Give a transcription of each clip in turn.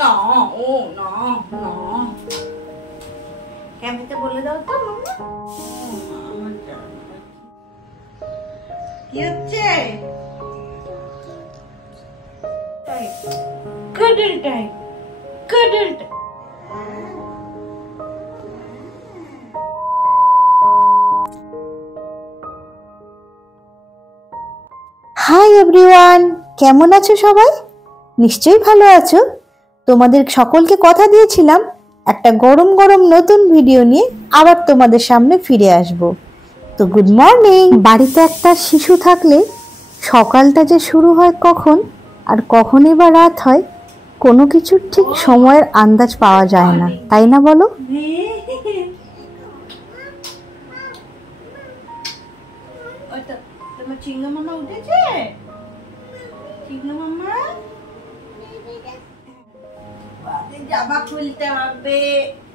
না ও না না ক্যামেতে বলে দাও তো মাম্মা। কি হচ্ছে? cuddle time, cuddle time. Hi everyone, কেমন আছো সবাই? নিশ্চয়ই ভালো আছো। তোমাদের সকলকে কথা দিয়েছিলাম একটা গরম গরম নতুন ভিডিও নিয়ে আবার তোমাদের সামনে ফিরে আসব। তো গুড মর্নিং। বাড়িতে একটা শিশু থাকলে সকালটা যে শুরু হয় কখন আর কখনই বা রাত হয় কোনো কিছুর ঠিক সময়ের আন্দাজ পাওয়া যায় না, তাই না বলো? তোমার চিংড়ি মামা উঠেছে? চিংড়ি মামা জামা খুলতে হবে।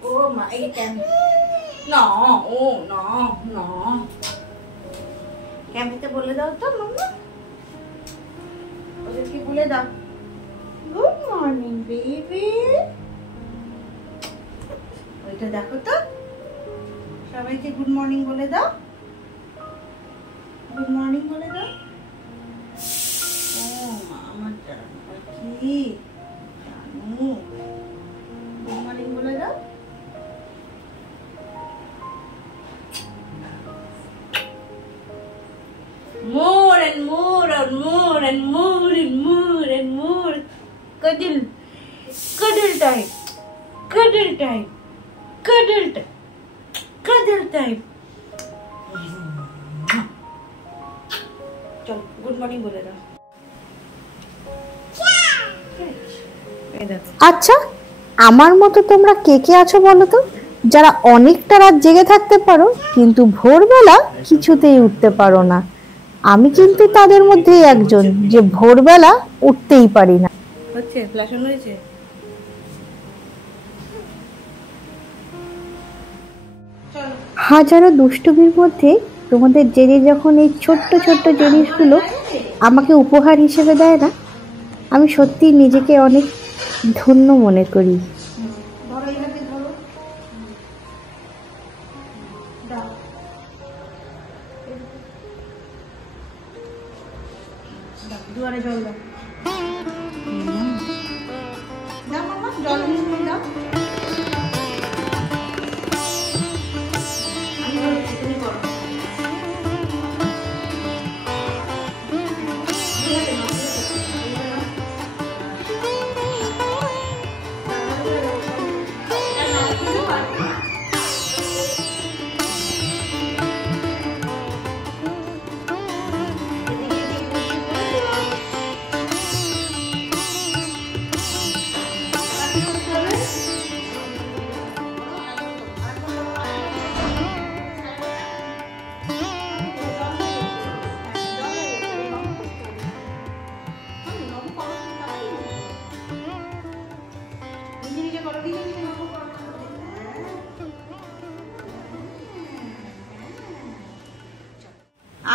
ও মা এই না ও না না ক্যামেতে বলে দাও তো মাম্মা, ওদেরকে বলে দাও গুড মর্নিং বেবি। ওইটা দেখো তো, সবাইকে গুড মর্নিং বলে দাও, গুড মর্নিং বলে দাও। ও মা আমার কি জানু, গুড মর্নিং বলে দাও। More and more and more and more and more and more. Cuddle, cuddle time, cuddle time, cuddle time, cuddle time. চল গুড মর্নিং বলে দাও। আচ্ছা, আমার মতো তোমরা কে কে আছো বলো তো, যারা অনেকটা রাত জেগে থাকতে পারো কিন্তু ভোরবেলা কিছুতেই উঠতে পারো না? আমি কিন্তু তাদের মধ্যেই একজন, যে ভোরবেলা উঠতেই পারি না। হচ্ছে ফ্ল্যাশ অন হয়েছে। হাজারো দুষ্টুমির মধ্যে তোমাদের জেনে যখন এই ছোট্ট ছোট্ট জিনিসগুলো আমাকে উপহার হিসেবে দেয় না, আমি সত্যি নিজেকে অনেক ধন্য মনে করি। দুয়ারে জল দাও, দাও মামা জল নিয়ে দাও।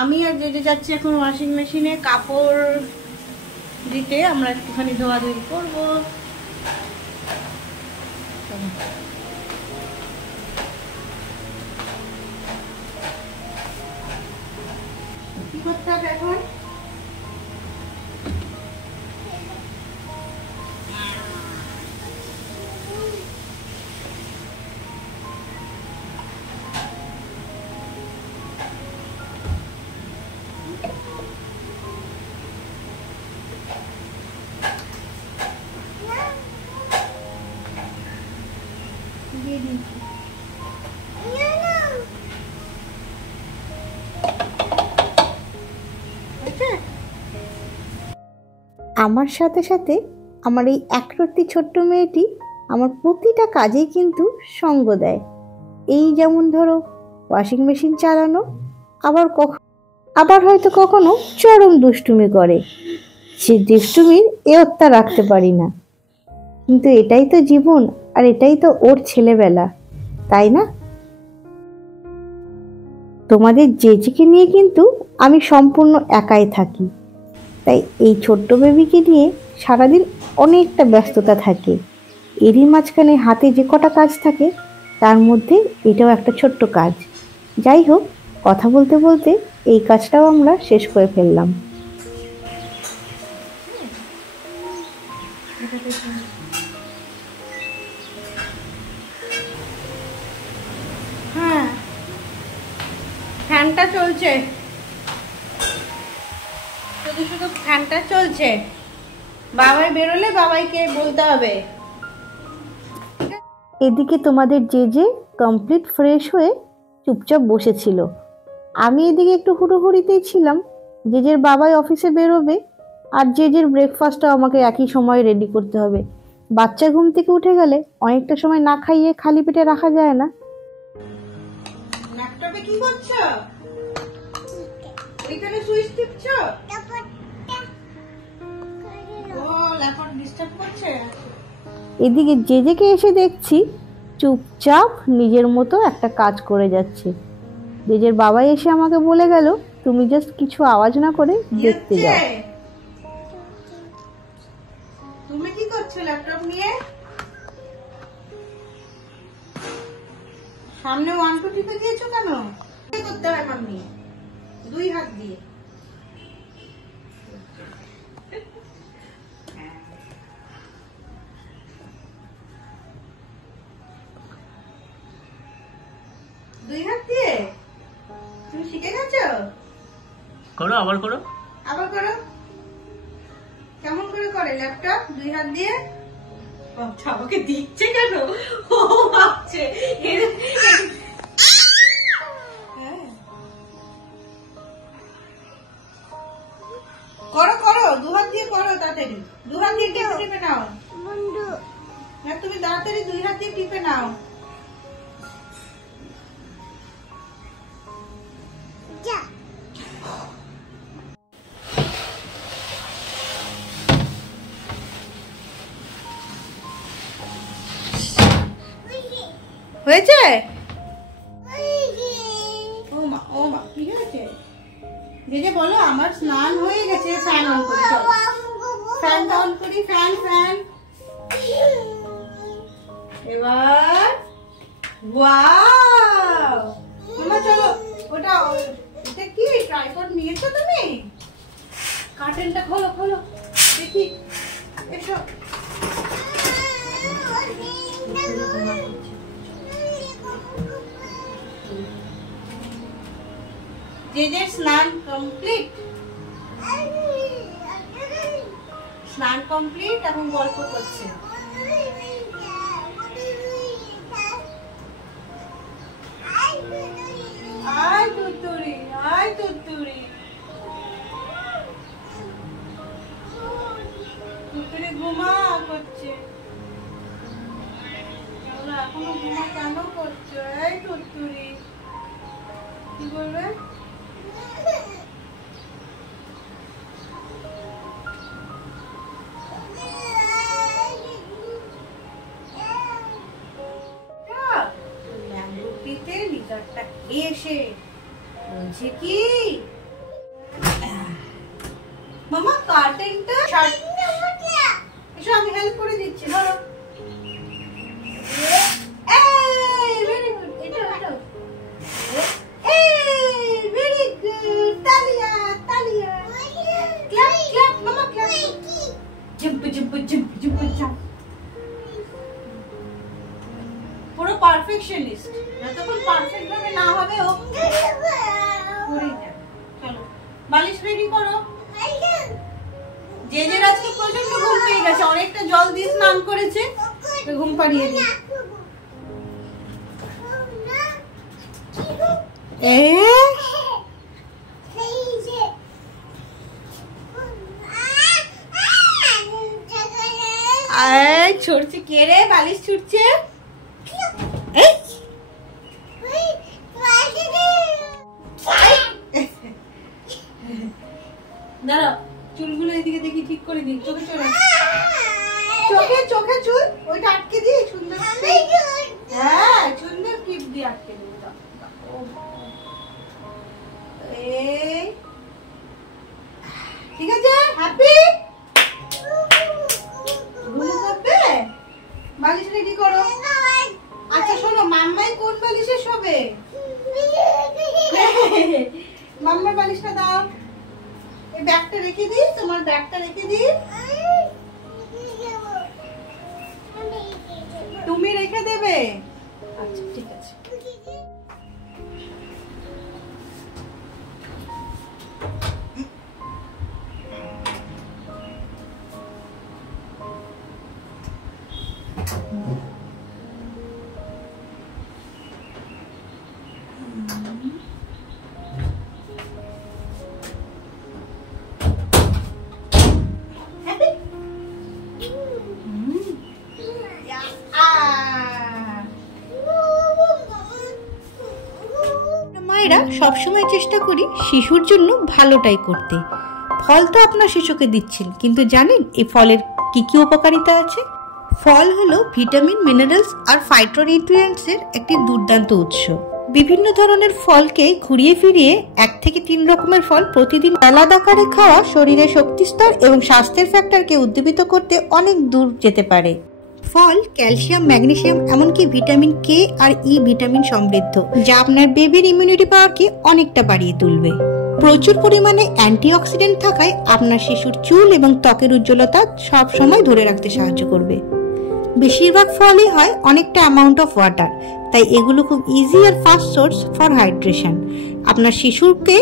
আমি আর যেতে যাচ্ছি এখন ওয়াশিং মেশিনে কাপড় দিতে, আমরা একটুখানি ধোয়াধুয়ি করবো। কি করতে হবে এখন? আমার সাথে সাথে আমার এই একরত্তি ছোট্ট মেয়েটি আমার প্রতিটা কাজেই কিন্তু সঙ্গ দেয়। এই যেমন ধরো ওয়াশিং মেশিন চালানো, আবার হয়তো কখনো চরম দুষ্টুমি করে। সে দুষ্টুমির এওত্তা রাখতে পারি না, কিন্তু এটাই তো জীবন আর এটাই তো ওর ছেলেবেলা, তাই না? তোমাদের জেজিকে নিয়ে কিন্তু আমি সম্পূর্ণ একাই থাকি, তাই এই ছোট্ট বেবিকে নিয়ে সারাদিন অনেকটা ব্যস্ততা থাকে। এরই মাঝখানে হাতে যে কটা কাজ থাকে তার মধ্যে এটাও একটা ছোট্ট কাজ। যাই হোক, কথা বলতে বলতে এই কাজটাও আমরা শেষ করে ফেললাম। হ্যাঁ, ফ্যানটা চলছে, শুধু শুধু ফ্যানটা চলছে। বাবাই বেরোলে বাবাইকে বলতে হবে। এদিকে তোমাদের যে কমপ্লিট ফ্রেশ হয়ে চুপচাপ বসেছিল। আমি এদিকে একটু হুড়োহুড়িতেই ছিলাম, জেজের বাবাই অফিসে বেরোবে আর জেজের ব্রেকফাস্টটাও আমাকে একই সময় রেডি করতে হবে। বাচ্চা ঘুম থেকে উঠে গেলে অনেকটা সময় না খাইয়ে খালি পেটে রাখা যায় না। ল্যাপটপে কি করছো? ওইখানে সুইচ টিপছো? ও, ল্যাপটপ ডিস্টার্ব করছে। এদিকে জেজেকে এসে দেখছি চুপচাপ নিজের মতো একটা কাজ করে যাচ্ছে। জেজের বাবাই এসে আমাকে বলে গেল, তুমি জাস্ট কিছু আওয়াজ না করে দেখতে যাও। তুমি কি করছো ল্যাপটপ নিয়ে? সামনে 1 2 টিপে দিয়েছো কেন? কি করতে হয় মাম্মি? 2 হাত দিয়ে। দুই হাত দিয়ে তুমি শিখে গেছো? করো, আবার করো। আবার করো। কেমন করে করে ল্যাপটপ 2 হাত দিয়ে? আমাকে দিচ্ছে কেন? ও ভাবছে করো করো, 2 হাত দিয়ে করো তাড়াতাড়ি। 2 হাত দিয়ে টিপে নাও। হ্যাঁ, তুমি তাড়াতাড়ি 2 হাত দিয়ে টিপে নাও। হয়েছে? ও মা, ও মা, কি হয়েছে? জেজে বলো আমার স্নান হয়ে গেছে। ফ্যান অন করি, চলো ফ্যান অন করি। ফ্যান ফ্যান এবার ওয়াও মামা চলো। ওটা এটা কি ট্রাইপড নিয়েছো তুমি? কার্টেনটা খোলো খোলো দেখি। এসো। জেজের স্নান কমপ্লিট। স্নান কমপ্লিট, এখন গল্প করছে। আয় তুতুরি, আয় তুতুরি। তুতুরি ঘুমা করছে। এখনো ঘুমা কেন করছো? এই তুতুরি কি বলবে? এসে বলছে কি মামা কার্টেনটা এসো, আমি হেল্প করে দিচ্ছি। ধরো। ভেরি গুড, এটা এটা ভেরি গুড। তালিয়া তালিয়া। ক্ল্যাপ ক্ল্যাপ মামা clap. Jump jump jump jump jump. পুরো পারফেকশনিস্ট। যতক্ষণ পারফেক্ট ভাবে না হবে ও করেই যাবে। চলো বালিশ রেডি করো। জেজের আজকে প্রচন্ড ঘুম পেয়ে গেছে, অনেকটা জল দিয়ে স্নান করেছে, ঘুম পাড়িয়ে দিই। ছুটছে কে রে? বালিশ ছুটছে। দাঁড়াও, চুলগুলো এদিকে দেখি ঠিক করে দিই। চোখে চলে চোখে চোখে চুল ওইটা আটকে দিই সুন্দর। হ্যাঁ, সুন্দর ক্লিপ দিয়ে আটকে দিই। ঠিক আছে, হ্যাপি ঘুম করবে বালিশ রেডি করো। আচ্ছা শোনো, মাম্মাই কোন বালিশে শোবে? মাম্মার বালিশটা দাও। এই ব্যাগটা রেখে দিই, তোমার ব্যাগটা রেখে দিই। তুমি রেখে দেবে? আচ্ছা ঠিক আছে। মায়েরা সবসময় চেষ্টা করি শিশুর জন্য ভালোটাই করতে। ফল তো আপনার শিশুকে দিচ্ছেন, কিন্তু জানেন এই ফলের কি কি উপকারিতা আছে? ফল হলো ভিটামিন, মিনারেলস আর ফাইটোনিউট্রিয়েন্টসের একটি দুর্দান্ত উৎস। বিভিন্ন ধরনের ফলকে ঘুরিয়ে ফিরিয়ে 1 থেকে 3 রকমের ফল প্রতিদিন আলাদা আকারে খাওয়া শরীরের শক্তিস্তর এবং স্বাস্থ্যের ফ্যাক্টরকে উদ্দীপিত করতে অনেক দূর যেতে পারে। ফল ক্যালসিয়াম, ম্যাগনেসিয়াম এমনকি ভিটামিন কে আর ই ভিটামিন সমৃদ্ধ, যা আপনার বেবির ইমিউনিটি পাওয়ারকে অনেকটা বাড়িয়ে তুলবে। প্রচুর পরিমাণে অ্যান্টিঅক্সিডেন্ট থাকায় আপনার শিশুর চুল এবং ত্বকের উজ্জ্বলতা সব সময় ধরে রাখতে সাহায্য করবে। বেশিরভাগ ফলই হয় অনেকটা অ্যামাউন্ট অফ ওয়াটার, তাই এগুলো খুব ইজি আর ফাস্ট সোর্স ফর হাইড্রেশন। আপনার শিশুকে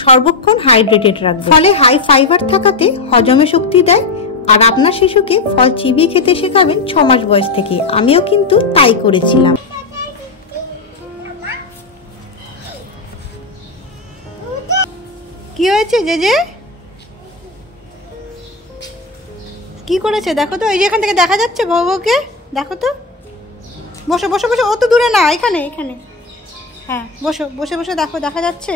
সর্বক্ষণ হাইড্রেটেড রাখবে। ফলে হাই ফাইবার থাকাতে হজমে শক্তি দেয়, আর আপনার শিশুকে ফল চিবিয়ে খেতে শেখাবেন 6 মাস বয়স থেকে। আমিও কিন্তু তাই করেছিলাম। কি হয়েছে জেজে? কি করেছে দেখো তো, এই যে এখান থেকে দেখা যাচ্ছে বউকে, দেখো তো। বসো বসো বসো, অত দূরে না, এখানে এখানে। হ্যাঁ বসো, বসে বসে দেখো, দেখা যাচ্ছে।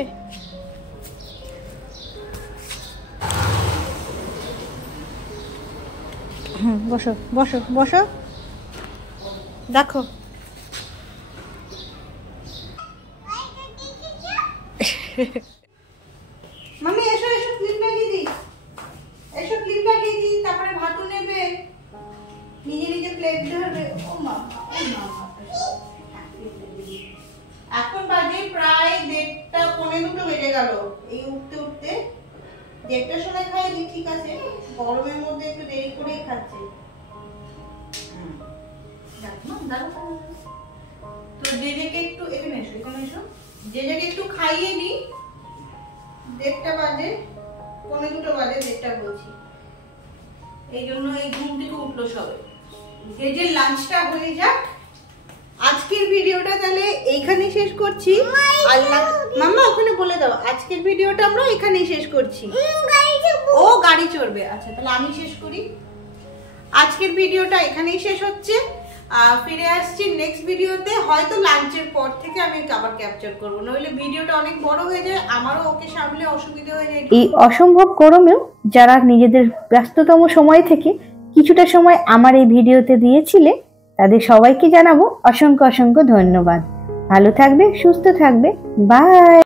বসো বসো বসো, দেখো। মামি এসো এসো, ক্লিপ লাগিয়ে দিই। এসো ক্লিপ লাগিয়ে দিই, তারপরে ভাতও নেবে, নিজে নিজে প্লেট ধরবে। ও মা, ও মা। এখন বাজে প্রায় 1:30 পৌনে 2 বেজে গেল। এই উঠতে উঠতে 1:30টার সময় খাইনি, ঠিক আছে, গরমের মধ্যে একটু দেরি করেই খাচ্ছে। তো জেজেকে একটু এখানে এসো, এখানে এসো, জেজেকে একটু খাইয়ে নি। 1:30 বাজে, পৌনে 2 বাজে, 1:30 বলছি। এই জন্য এই ঘুম থেকে উঠলো সবে। জেজের লাঞ্চটা হয়ে যাক। আজকের ভিডিওটা তাহলে এইখানেই শেষ করছি। আল্লাহ মাম্মা ওখানে বলে দাও, আজকের ভিডিওটা আমরা এখানেই শেষ করছি। ও গাড়ি চড়বে, আচ্ছা তাহলে আমি শেষ করি। আজকের ভিডিওটা এখানেই শেষ হচ্ছে। ফিরে আসছি নেক্সট ভিডিওতে, হয়তো লাঞ্চের পর থেকে আমি আবার ক্যাপচার করব, নইলে ভিডিওটা অনেক বড় হয়ে যায়, আমারও ওকে সামলে অসুবিধা হয়ে যায়। এই অসম্ভব গরমেও যারা নিজেদের ব্যস্ততম সময় থেকে কিছুটা সময় আমার এই ভিডিওতে দিয়েছিলে, তাদের সবাইকে জানাবো অসংখ্য অসংখ্য ধন্যবাদ। ভালো থাকবে, সুস্থ থাকবে, বাই।